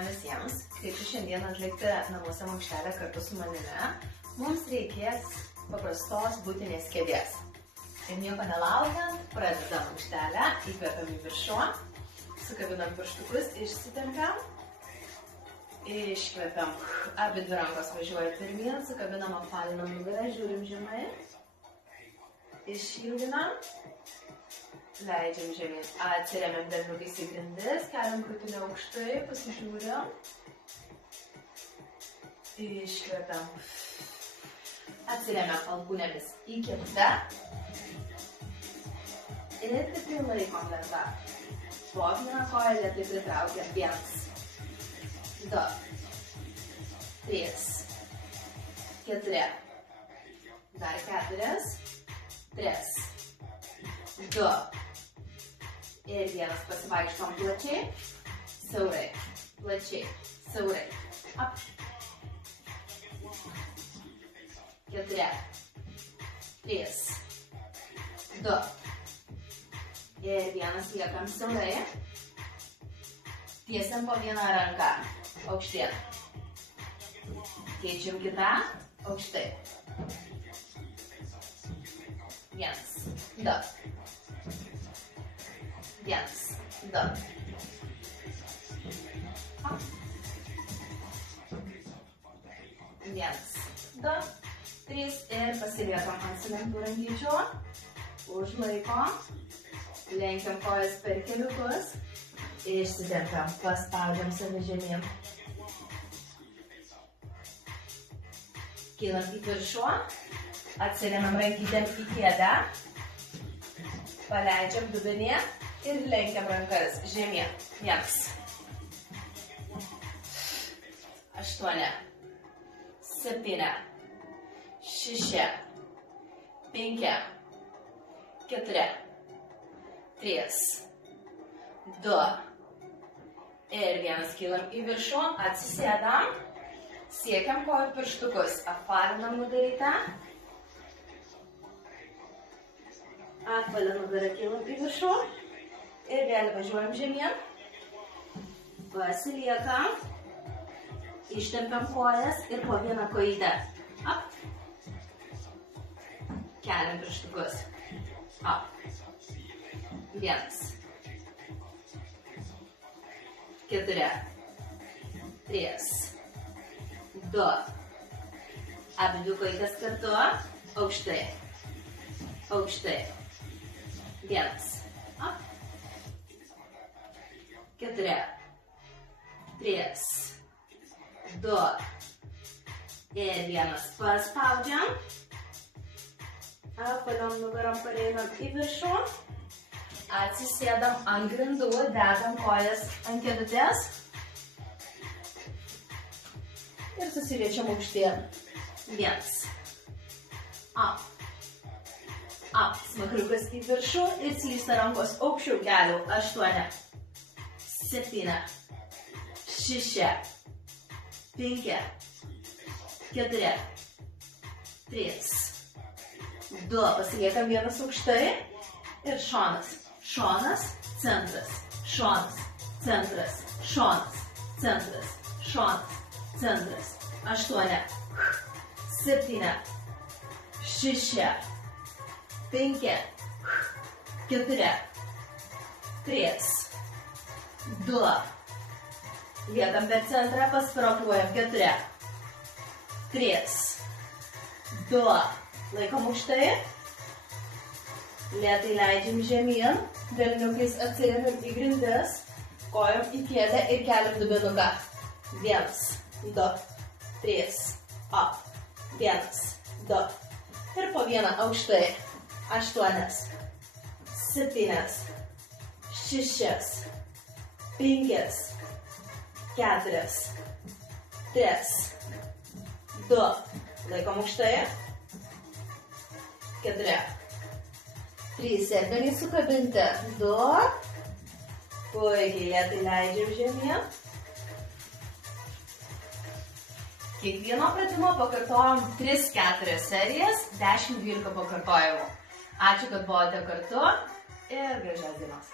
Visiems, kviečiu šiandien atlikti namuose mankštelę kartu su manimi. Mums reikės paprastos butinės kėdės. Ir nieko nelaukiant, pradedam mankštelę, įkvepiam į viršų, sukabinam pirštukus, išsitempiam, iškvepiam, abi dvi rankos važiuoja pirmyn, sukabinam, apvalinam nugarą, žiūrim žemai, išjudinam, leidžiam žemyn, atsiremiam delnukais į grindis, keliam krūtinę aukštai, pasižiūrim, iškvepiam, atsiremiam alkūnėmis į keptę ir tikrai laikom lentą. Po vieną koją lėtai pritraukiam 1, 2, 3, 4, dar 4, 3, 2 ir 1, pasivaikštom plačiai, siaurai, plačiai, siaurai, ap, 4, 3, 2 ir 1, liekam siaurai, tiesiam po vieną ranką, aukštien, keičiam kitą, aukštai, 1, 2, 1, 2, ap, 1, 2, 3 ir pasiliekam ant sulenktų rankyčių, užlaikom, lenkiam kojas per keliukus, išsitempiam, paspaudžiam save žemyn, kylam į viršų, atsiremiam rankytėm į kėdę, paleidžiam dubenį ir lenkiam rankas žemyn. 1, 8, 7, 6, 5, 4, 3, 2 ir 1, kylam į viršų, atsisėdam, siekiam kojų pirštukus, apvalinam nugarytę, apvalia nugarą, kylam į viršų ir vėl važiuojam žemyn, pasiliekam, ištempiam kojas ir po vieną kojytę, ap, keliam pirštukus, ap, 1, 4, 3, 2, abi dvi kojytės kartu, aukštai, aukštai, 1, ap, 4, 3, 2 ir 1, paspaudžiam, apvaliom nugarom, pareinam į viršų, atsisėdam ant grindų, dedam kojas ant kėdutės ir susiliečiam aukštien. 1, ap, ap, smakriukas į viršų ir slysta rankos aukščiau kelių. 8, 7, 6, 5, 4, 3, 2, pasiliekam 1 aukštai ir šonas. Šonas, centras, šonas, centras, šonas, centras, šonas, centras. 8, 7, 6, 5, 4, 3, 2. Liekam per centrą, paspirokliuojam. 4, 3, 2. Laikom aukštai. Lėtai leidžiam žemyn, delniukais atsiremiam į grindis, kojom į kėdę ir keliam dubenuką. 1, 2, 3, ap, 1, 2. Ir po vieną aukštai. 8, 7, 6, 5, 4, 3, 2. Laikom aukštai. 4, 3, sėdmenys sukabinti, 2, puikiai lėtai leidžiam žemyn. Kiekvieno pratimo pakartojom 3-4 serijas, 10-12 pakartojimų. Ačiū, kad buvote kartu ir gražios dienos.